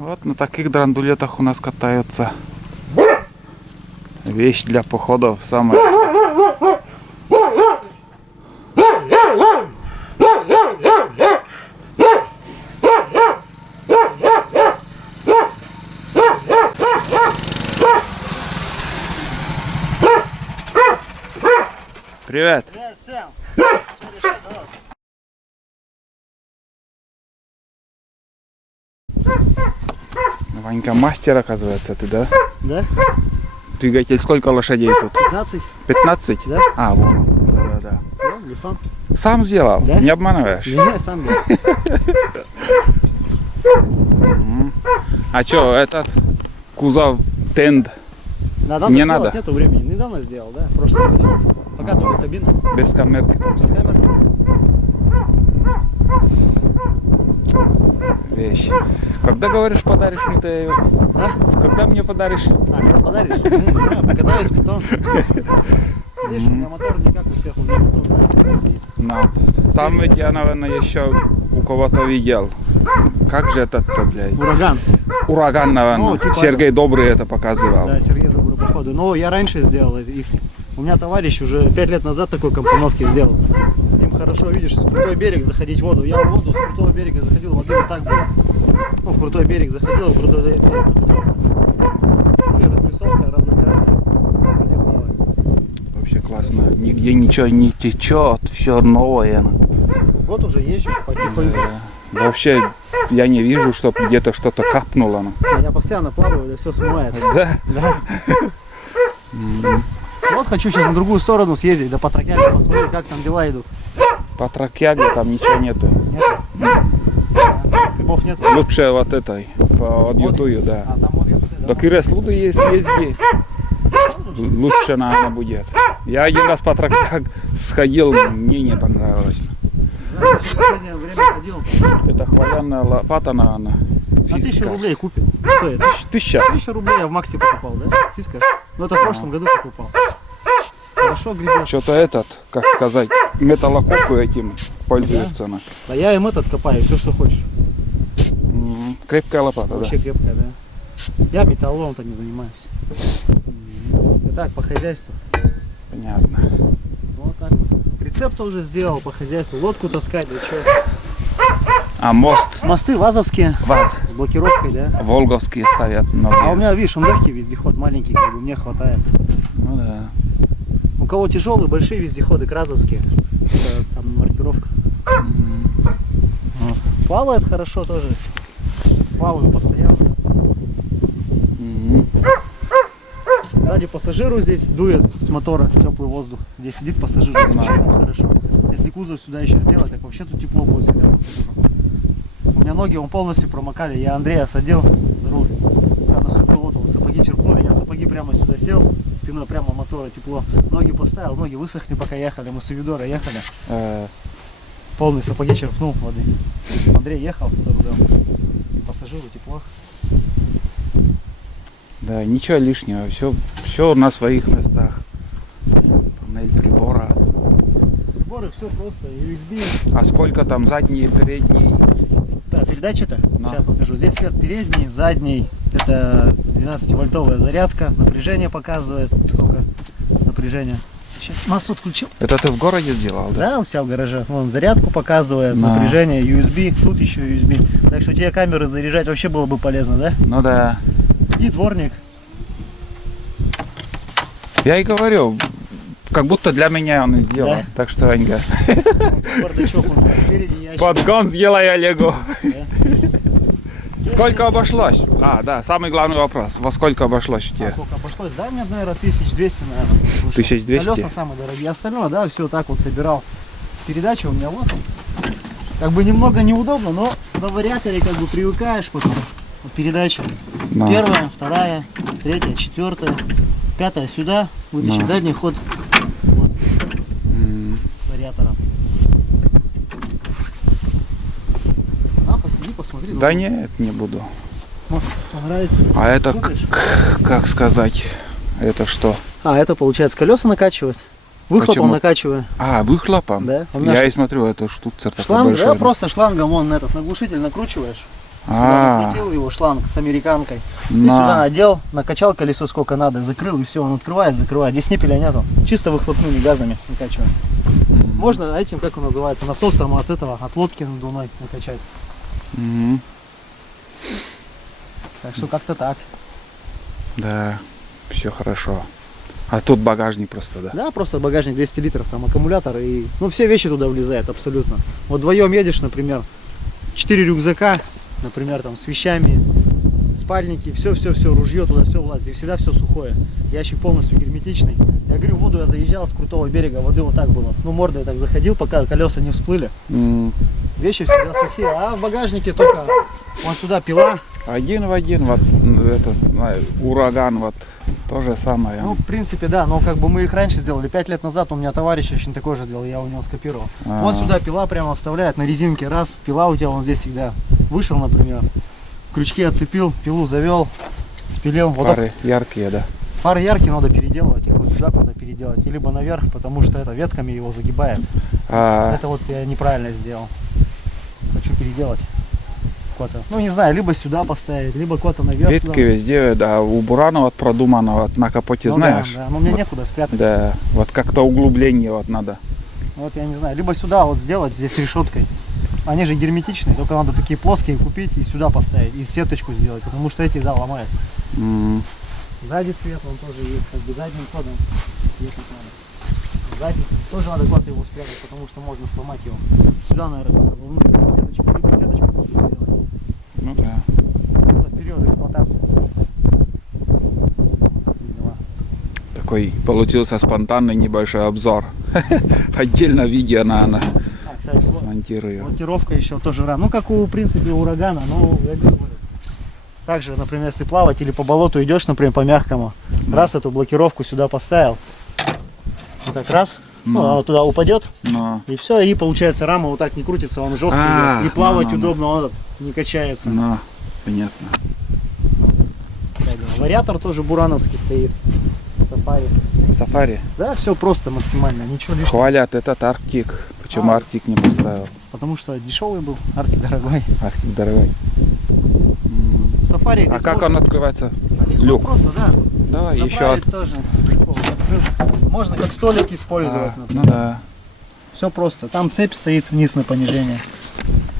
Вот на таких драндулетах у нас катаются. Вещь для походов самая. Привет. Привет всем. Ванька мастер, оказывается, ты, да? Да? Двигатель сколько лошадей тут? 15. 15? Да. А, вон. Да. Да, Лифан. Сам сделал? Да. Не обманываешь? Не, сам я. А чё, этот кузов тент Надо не сделать, надо? нету времени. Недавно сделал, да? В прошлом году. Пока только кабина. без камерки там? Без камеры. Вещь. Когда, говоришь, подаришь мне ты ее? А? Когда мне подаришь? А, когда подаришь? Ну, не знаю, покатаюсь потом. Видишь, у меня мотор не как у всех, у меня мотор, знаете, стоит. На. Сам ведь я, наверное, еще у кого-то видел. Как же этот-то, блядь? Ураган. Ураган, наверное. Ну, типа Сергей Добрый это показывал. Да, Сергей Добрый, походу. Но я раньше сделал их. У меня товарищ уже 5 лет назад такой компоновки сделал. Им хорошо, видишь, в крутой берег заходить в воду. Я в воду с крутого берега заходил, воды вот так было. Ну, в крутой берег заходил, в крутой берег покатался. Море, разрисовка, равномерная. Вроде плавает. Вообще классно. Нигде ничего не течет, все новое. Год уже езжу потихоньку. Вообще я не вижу, чтобы где-то что-то капнуло. Я постоянно плаваю, да все смывает. Да? Да. Вот хочу сейчас на другую сторону съездить, да по Тракяге посмотреть, как там дела идут. По Тракяге там ничего нету. Нет? Грибов нет? Лучше вот этой, по Ютую, да. А там вот До Киреслуды есть, езди. Лучше, наверное, будет. Я один раз по Тракяг сходил, мне не понравилось. Знаешь, в последнее время ходил. Это хваленная лопата, наверное. На 1000 рублей купил. Стоит. 1000. 1000 рублей я в Максе покупал, да? Фиска. Ну это в прошлом году покупал. Хорошо гребет. Что-то этот, как сказать, металлокопы этим пользуются. Да? А я им этот копаю, все что хочешь. Крепкая лопата, Вообще да? крепкая, да. Я металлолом-то не занимаюсь. Итак, по хозяйству. Понятно. Вот так вот. Рецепт уже сделал по хозяйству. Лодку таскать, да что. А мост Мосты вазовские. ВАЗ, С блокировкой, да. волговские ставят А у многие. меня, видишь, он легкий вездеход, маленький, как бы мне хватает. Ну да. У кого тяжелые, большие вездеходы, кразовские. Это, там маркировка. Вот. Плавает хорошо тоже. Плаваю постоянно. Сзади пассажиру здесь дует с мотора теплый воздух. Здесь сидит пассажир, здесь вообще ему хорошо. Если кузов сюда еще сделать, так вообще тут тепло будет всегда пассажиру. У меня ноги полностью промокали. Я Андрея садил за руль. Я наступил воду, сапоги черпнули. Я сапоги прямо сюда сел, спиной прямо мотора тепло. Ноги поставил, ноги высохли, пока ехали. Мы с Увидора ехали. Полные сапоги черпнул воды. Андрей ехал за рулем. Пассажиру тепло. Да, ничего лишнего, все на своих местах. Панель прибора. Приборы все просто, USB. А сколько там задний, передний? Да, передача-то, Да. сейчас покажу. Здесь свет передний, задний. Это 12-вольтовая зарядка. Напряжение показывает, сколько напряжения. Сейчас массу отключил. Это ты в городе сделал, да? Да, у себя в гараже. Вон зарядку показывает, Да. напряжение, USB. Тут еще USB. Так что тебе камеры заряжать вообще было бы полезно, да? Ну да. И дворник. Я и говорю, как будто для меня он и сделал. Да? Так что, Ванька, Бардачок он спереди ящик. подгон сделай Олегу. Да. Сколько обошлось? А, да, самый главный вопрос. Во сколько обошлось у А тебя? сколько обошлось? Да, мне, наверное, 1200, наверное. вышло. 1200? Колеса самые дорогие. Остальное, да, все так вот собирал. Передача у меня вот. Как бы немного неудобно, но на вариаторе как бы привыкаешь потом. Вот передача. Да. Первая, вторая, третья, четвертая, пятая сюда. Вытащить Да. задний ход. Вот. Вариатором. На, посиди, посмотри. Да нет, не буду. Может, понравится. А это, Купишь? как сказать, это что? А, это получается колеса накачивать. Выхлопом Почему? накачиваю. А, выхлопом? Да. У меня Я и смотрю, это штуцер такой шланг, большой. да, просто шлангом он этот, на глушитель накручиваешь. Сюда накрутил его шланг с американкой. И На. сюда надел, накачал колесо сколько надо, закрыл и все, он открывает, закрывает. Здесь ниппеля нету. Чисто выхлопными газами накачиваем. Можно этим, как он называется, насосом от этого, от лодки надувной накачать. Мгм. Так что как-то так. Да, все хорошо. А тут багажник просто, да? Да, просто багажник 200 литров, там аккумулятор и, ну, все вещи туда влезают абсолютно. Вот вдвоем едешь, например, 4 рюкзака, например, там с вещами, спальники, все, ружье туда, все влазит, и всегда все сухое. Ящик полностью герметичный. Я говорю, в воду я заезжал с крутого берега, воды вот так было. Ну, мордой так заходил, пока колеса не всплыли. Вещи всегда сухие, а в багажнике только вон сюда пила. Один в один, вот это, знаю, ураган, вот то же самое. Ну, в принципе, да, но как бы мы их раньше сделали. 5 лет назад у меня товарищ очень такой же сделал, я у него скопировал. Вон сюда пила прямо вставляет на резинке, раз, пила у тебя вон здесь всегда. Вышел, например, крючки отцепил, пилу завел, спилил. Вот так. Фары яркие, да. Фары яркие надо переделывать, их вот сюда куда-то переделать, и либо наверх, потому что это ветками его загибает. Это вот я неправильно сделал. Хочу переделать. Куда-то. Ну не знаю, либо сюда поставить, либо куда-то наверх. Ветки туда. везде, да, у Бурана вот продумано, вот на капоте, Ну знаешь? Да, но у меня вот, некуда спрятать. Да, вот как-то углубление вот надо. Вот я не знаю, либо сюда вот сделать, здесь решеткой. Они же герметичные, только надо такие плоские купить и сюда поставить, и сеточку сделать, потому что эти, да, ломают. М. Сзади свет, он тоже есть, как бы задним ходом, если надо. Сзади тоже надо куда-то его спрятать, потому что можно сломать его. Сюда, наверное, надо внутрь сеточку, либо сеточку можно сделать. Ну да. Это период эксплуатации. Видела. Такой получился спонтанный небольшой обзор. Отдельно видео на Кстати, вот, смонтирую. блокировка еще тоже рано. Ну, как у, в принципе, урагана, но я говорю, также, например, если плавать или по болоту идешь, например, по мягкому, раз эту блокировку сюда поставил, вот так раз, ну, она туда упадет, Но, и все, и получается рама вот так не крутится, он жесткий, А, идет, и плавать ну. удобно, он этот не качается. но, понятно. Так, вариатор тоже бурановский стоит, сафари. Сафари. Да, все просто максимально, ничего лишнего, Хвалят этот Арктик. Почему Арктик не поставил? потому что дешевый был, Арктик дорогой. Арктик дорогой. Сафари А здесь как можно- он открывается? легко, Люк. просто, да. Давай еще. Заправить тоже легко. Открыл. Можно как столик использовать, Ну например. да. Все просто. Там цепь стоит вниз на понижение.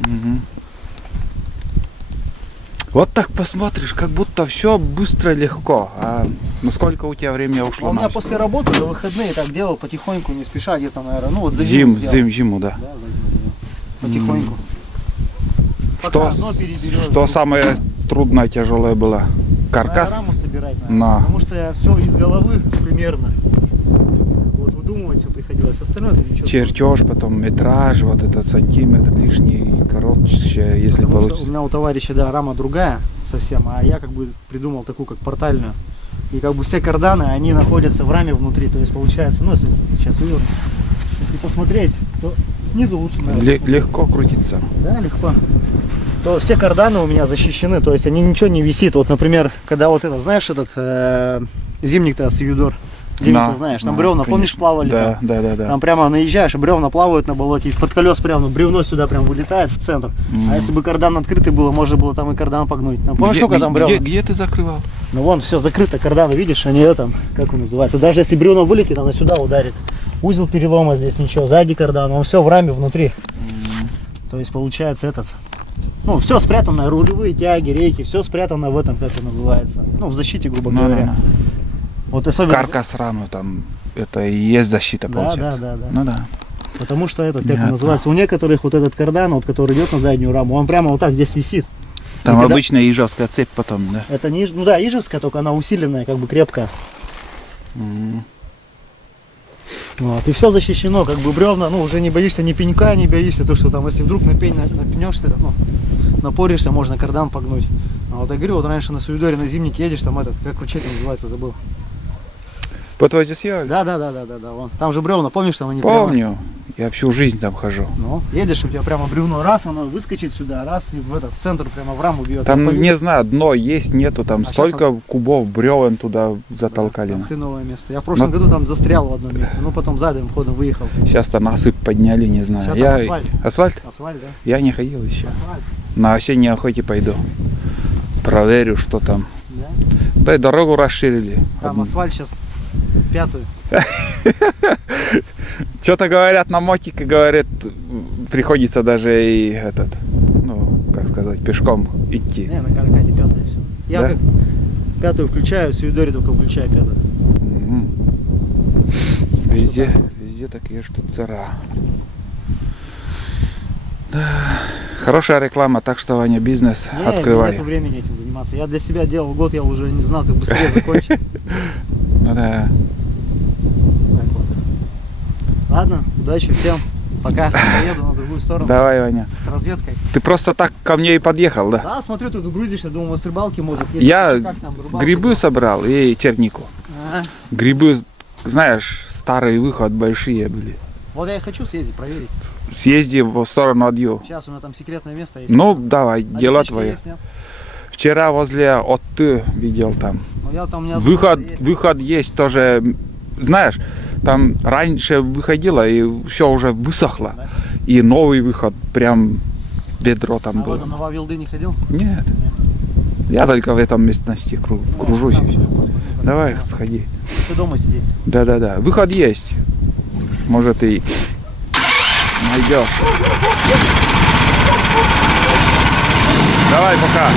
Мгм. Вот так посмотришь, как будто все быстро, легко. А насколько у тебя времени А ушло? у меня на после работы до выходные так делал потихоньку, не спеша, где-то, наверное, ну вот за зиму сделал. зиму, да. Да, за зиму. Потихоньку. Что, Пока одно переберешь. что самое трудное, тяжелое было? Каркас? Раму собирать надо. На. Потому что я все из головы примерно. Вот выдумывать все приходилось. Остальное это ничего. Чертеж, потом метраж, вот этот сантиметр лишний, короче, если Потому что у получится. меня у товарища, да, рама другая совсем, а я как бы придумал такую, как портальную. И как бы все карданы, они находятся в раме внутри. То есть получается, ну, если сейчас выверну, если посмотреть, то снизу лучше, наверное, посмотреть. Легко крутиться. Да, легко. То все карданы у меня защищены, то есть они ничего не висит. Вот, например, когда вот это, знаешь, этот зимник-то Сьюдор, зимник-то На, знаешь, там на, бревна, конечно. помнишь, плавали Да, там? да, да, да. Там прямо наезжаешь, бревна плавают на болоте, из-под колес прямо бревно сюда прям вылетает в центр. А если бы кардан открытый был, можно было там и кардан погнуть. Там, помнишь, сколько там бревна? Где ты закрывал? Ну вон, все закрыто, карданы, видишь, они это, как он называется. Даже если бревно вылетит, оно сюда ударит. Узел перелома здесь ничего, сзади кардан, он все в раме внутри. То есть получается этот, ну все спрятано, рулевые тяги, рейки, все спрятано в этом, как это называется. Ну в защите, грубо говоря. Вот особенно. Каркас рамы там, это и есть защита, Да, получается. да. Ну да. Потому что этот, как Понятно. он называется, у некоторых вот этот кардан, вот, который идет на заднюю раму, он прямо вот так здесь висит. Там И когда- обычная ижевская цепь потом, да? Это не, ну да, ижевская, только она усиленная, как бы крепкая. М. Вот, и все защищено, как бы бревна, ну уже не боишься ни пенька, не боишься то, что там, если вдруг напнешься, ну, напоришься, можно кардан погнуть. А вот я говорю, вот раньше на Суидоре на зимнике едешь, там этот, как ручей называется, забыл. Вот вы здесь ехали? Да, вон. Там же бревна, помнишь, там они прямо. Помню. Я всю жизнь там хожу. Ну, едешь, у тебя прямо бревно, раз, оно выскочит сюда, раз, и в этот в центр прямо в раму бьет. Там, Ну, не знаю, дно есть, нету, там А столько кубов бревен туда да, затолкали. там хреновое место. Я в прошлом году там застрял в одном месте, но потом задним ходом выехал. Сейчас-то насыпь подняли, не знаю. Сейчас там асфальт. Асфальт? Асфальт, да? Я не ходил еще. Асфальт. На осенней охоте пойду. Проверю, что там. Да? Да и дорогу расширили. Там асфальт сейчас 5-ю. Что-то говорят на мотике, говорят, приходится даже и ну, как сказать, пешком идти. Не, на каракате 5-я все. Я Да? как 5-ю включаю, всю Юдори только включаю 5-ю. Мгм. Везде такие штуцера. Да. Хорошая реклама, так что, Ваня, бизнес Не, открывай. нету времени этим заниматься. Я для себя делал год, я уже не знал, как быстрее закончить. Ну да. Так вот. Ладно, удачи всем. Пока. Поеду на другую сторону. Давай, Ваня. С разведкой. Ты просто так ко мне и подъехал, да? Да, смотрю, ты тут грузишься, думал, у вас рыбалки может. Я Как там, рыбалка? грибы собрал и чернику. Ага. Грибы, знаешь, старый выход, большие были. Вот я и хочу съездить, проверить. Съезди в сторону Адью. Сейчас у меня там секретное место есть. Ну, давай, А дело лисичка твое. есть, нет? Вчера возле Отты видел там. Ну, я там у меня Выход есть тоже. Знаешь, там раньше выходило и все уже высохло. Да? И новый выход, прям ведро там А в было. этом на Вавилды не ходил? Нет. Я только в этом местности кружусь. Там и всё. тоже посмотрю, как Давай, это. сходи. Ты дома сидеть. Да. Выход есть. Может и найдешь. Давай, пока.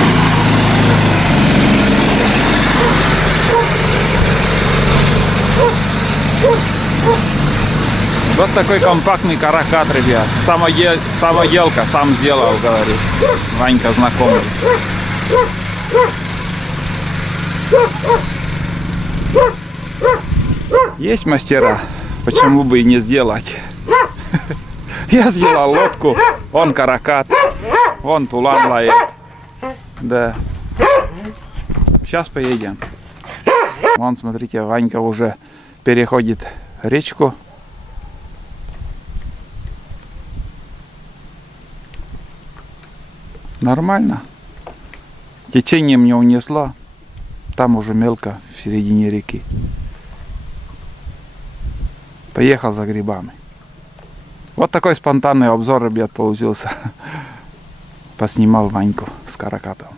Вот такой компактный каракат, ребят. Самоделка, сам сделал, говорит. Ванька знакомый. Есть мастера, почему бы и не сделать. Я сделал лодку, он каракат, он тулан лает. Да. Сейчас поедем. Вон, смотрите, Ванька уже переходит речку. Нормально. Течением не унесло. Там уже мелко, в середине реки. Поехал за грибами. Вот такой спонтанный обзор, ребят, получился. Поснимал Ваньку с каракатом.